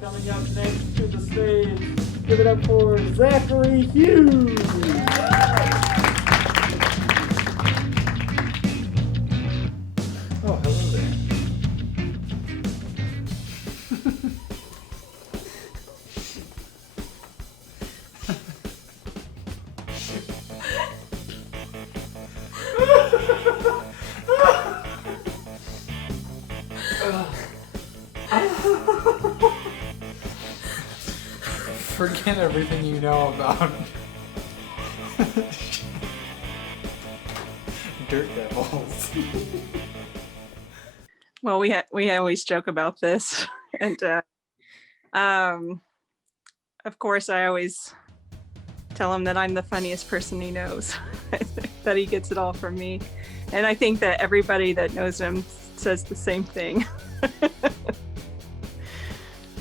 Coming up next to the stage, give it up for Zachary Hughes. Oh, hello there. Forget everything you know about dirt devils. Well, we always joke about this, and of course, I always tell him that I'm the funniest person he knows, that he gets it all from me, and I think that everybody that knows him says the same thing.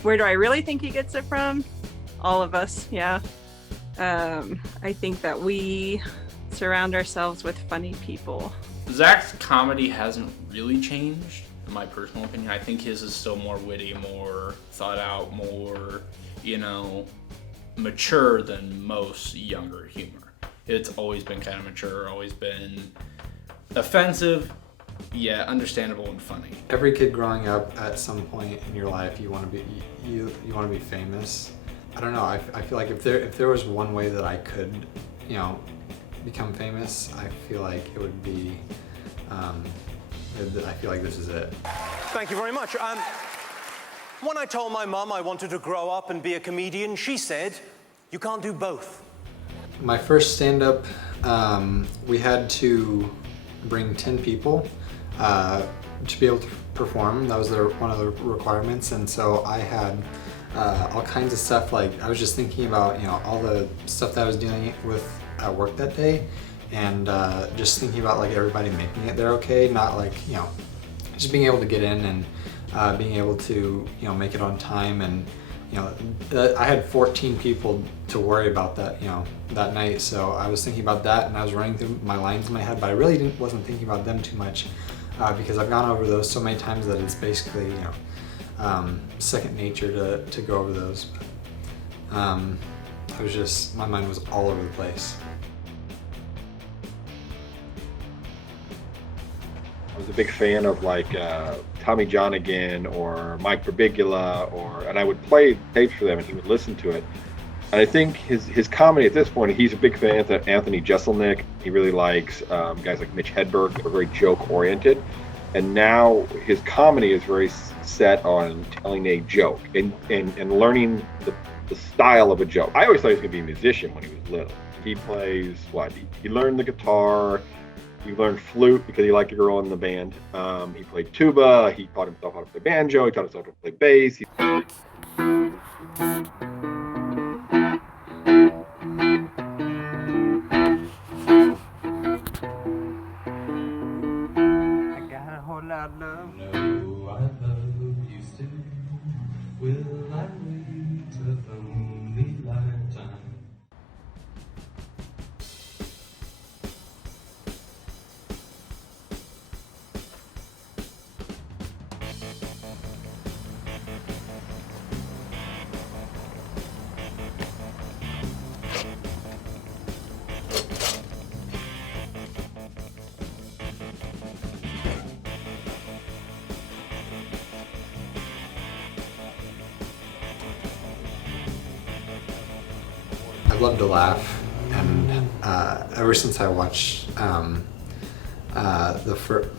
Where do I really think he gets it from? All of us, yeah. I think that we surround ourselves with funny people. Zach's comedy hasn't really changed, in my personal opinion. I think his is still more witty, more thought out, more, mature than most younger humor. It's always been kind of mature, always been offensive, yeah, understandable and funny. Every kid growing up, at some point in your life, you want to be famous. I don't know. I feel like if there was one way that I could, become famous, I feel like it would be. I feel like this is it. Thank you very much. When I told my mum I wanted to grow up and be a comedian, she said, "You can't do both." My first stand-up, we had to bring 10 people to be able to perform. That was one of the requirements, and so I had all kinds of stuff. Like, I was just thinking about all the stuff that I was dealing with at work that day, and just thinking about like everybody making it there okay, not like just being able to get in and being able to make it on time. And I had 14 people to worry about that that night, so I was thinking about that, and I was running through my lines in my head, but I really wasn't thinking about them too much because I've gone over those so many times that it's basically second nature to go over those. My mind was all over the place. I was a big fan of like Tommy John again or Mike Birbiglia, and I would play tapes for them and he would listen to it. And I think his comedy at this point, he's a big fan of Anthony Jeselnik. He really likes guys like Mitch Hedberg that are very joke oriented. And now his comedy is very set on telling a joke and learning the style of a joke. I always thought he was going to be a musician when he was little. He plays he learned the guitar. He learned flute because he liked a girl in the band. He played tuba. He taught himself how to play banjo. He taught himself how to play bass. I got a whole lot of love. No, I love you still. Will I wait a lonely lifetime? I love to laugh, and ever since I watched the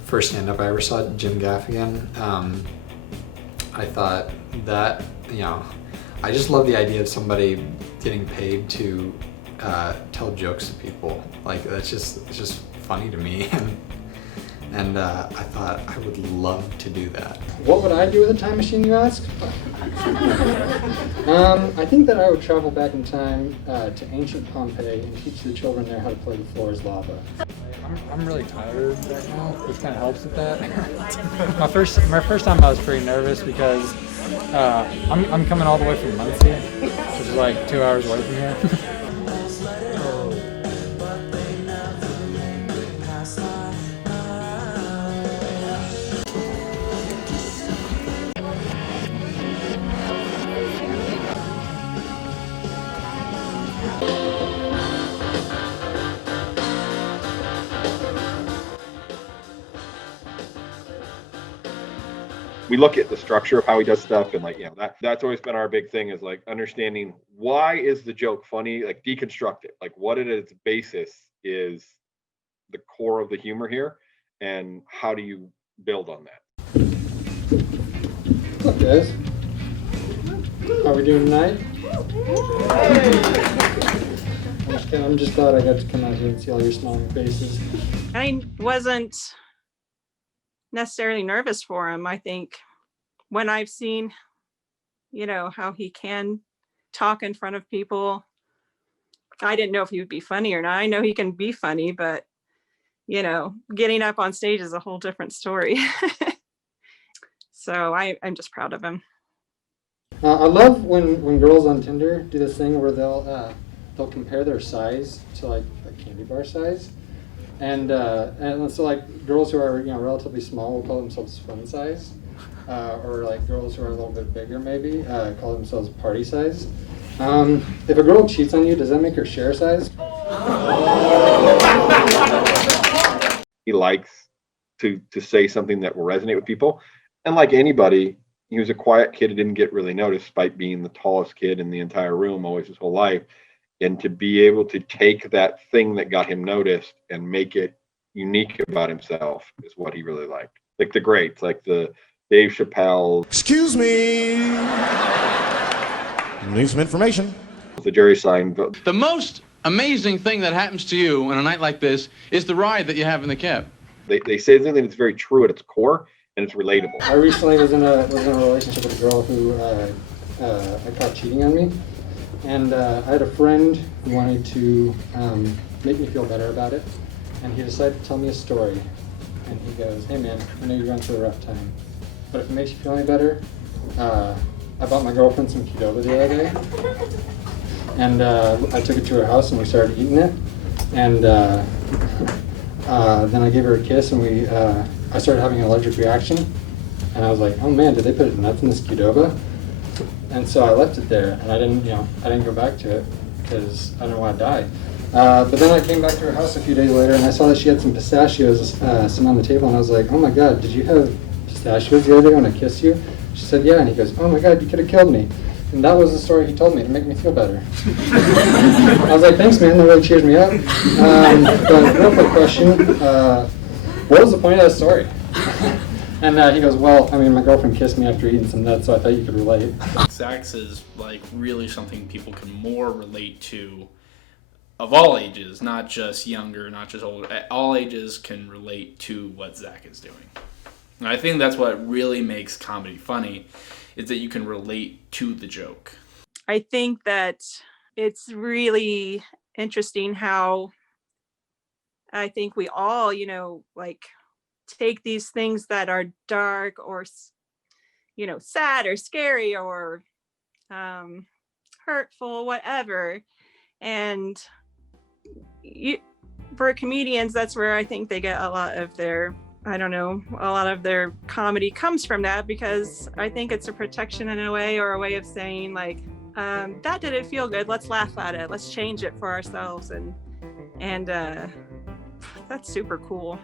first stand-up I ever saw, Jim Gaffigan, I thought that, I just love the idea of somebody getting paid to tell jokes to people. Like, it's just funny to me, and I thought I would love to do that. What would I do with a time machine, you ask? I think that I would travel back in time to ancient Pompeii and teach the children there how to play The Floor is Lava. I'm really tired right now, which kind of helps with that. my first time I was pretty nervous because I'm coming all the way from Muncie, which is like 2 hours away from here. we look at the structure of how he does stuff, and like, you know, that's always been our big thing, is like understanding why is the joke funny, like deconstruct it, like what at its basis is the core of the humor here, and how do you build on that? What's up, guys? How are we doing tonight? I'm just glad I got to come out here and see all your smiling faces. I wasn't necessarily nervous for him. I think when I've seen, you know, how he can talk in front of people, I didn't know if he would be funny or not. I know he can be funny, but, you know, getting up on stage is a whole different story. So I'm just proud of him. I love when girls on Tinder do this thing where they'll compare their size to like a candy bar size, and so like girls who are, you know, relatively small will call themselves fun size, or like girls who are a little bit bigger maybe call themselves party size. If a girl cheats on you, does that make her share size? He likes to say something that will resonate with people, and like anybody, he was a quiet kid who didn't get really noticed, despite being the tallest kid in the entire room always his whole life. And to be able to take that thing that got him noticed and make it unique about himself is what he really liked. Like the greats, like the Dave Chappelle. Excuse me. Need some information. The Jerry Seinfeld. The most amazing thing that happens to you on a night like this is the ride that you have in the cab. They say something that's very true at its core, and it's relatable. I recently was in a relationship with a girl who I caught cheating on me. And I had a friend who wanted to make me feel better about it, and he decided to tell me a story. And he goes, "Hey man, I know you're going through a rough time, but if it makes you feel any better, I bought my girlfriend some Qdoba the other day, and I took it to her house and we started eating it, and then I gave her a kiss and I started having an allergic reaction, and I was like, oh man, did they put nuts in this Qdoba?" And so I left it there, and I didn't go back to it because I didn't want to die. But then I came back to her house a few days later, and I saw that she had some pistachios sitting on the table, and I was like, oh my God, did you have pistachios the other day when I kissed you? She said, yeah, and he goes, oh my God, you could have killed me. And that was the story he told me to make me feel better. I was like, thanks man, that really cheers me up. But real quick question, what was the point of that story? And he goes, well, I mean, my girlfriend kissed me after eating some nuts, so I thought you could relate. Zach's is like really something people can more relate to, of all ages, not just younger, not just older. All ages can relate to what Zach is doing. And I think that's what really makes comedy funny, is that you can relate to the joke. I think that it's really interesting how I think we all, you know, like take these things that are dark or, you know, sad or scary or hurtful, whatever. And for comedians, that's where I think they get a lot of their, a lot of their comedy comes from that, because I think it's a protection in a way, or a way of saying like, that didn't feel good. Let's laugh at it. Let's change it for ourselves. And that's super cool.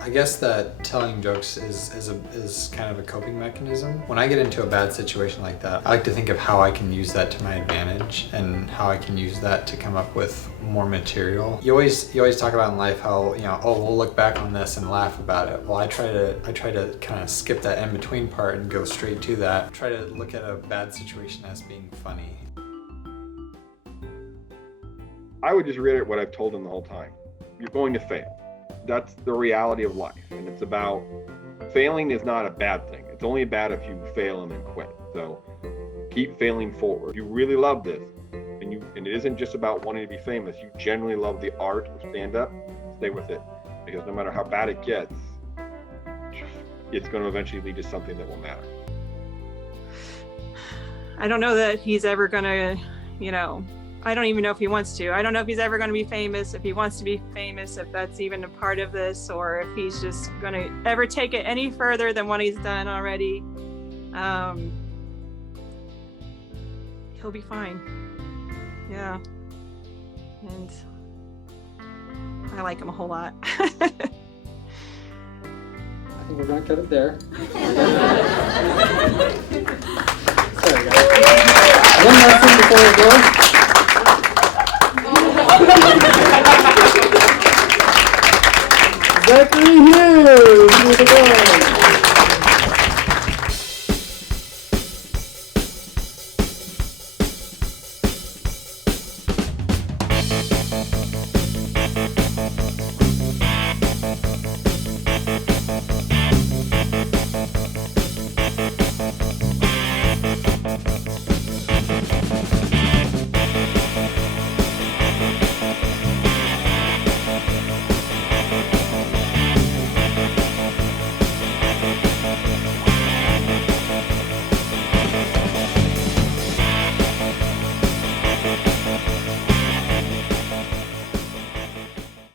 I guess that telling jokes is kind of a coping mechanism. When I get into a bad situation like that, I like to think of how I can use that to my advantage and how I can use that to come up with more material. You always talk about in life how, you know, oh, we'll look back on this and laugh about it. Well, I try to kind of skip that in between part and go straight to that. Try to look at a bad situation as being funny. I would just reiterate what I've told him the whole time. You're going to fail. That's the reality of life, and it's about failing is not a bad thing. It's only bad if you fail and then quit. So keep failing forward. You really love this, and it isn't just about wanting to be famous. You genuinely love the art of stand-up. Stay with it, because no matter how bad it gets, it's going to eventually lead to something that will matter. I don't know that he's ever gonna, you know, I don't even know if he wants to. I don't know if he's ever going to be famous, if he wants to be famous, if that's even a part of this, or if he's just going to ever take it any further than what he's done already. He'll be fine. Yeah. And I like them a whole lot. I think we're gonna cut it there. Sorry, guys. One last thing before we go. Zachary Hughes!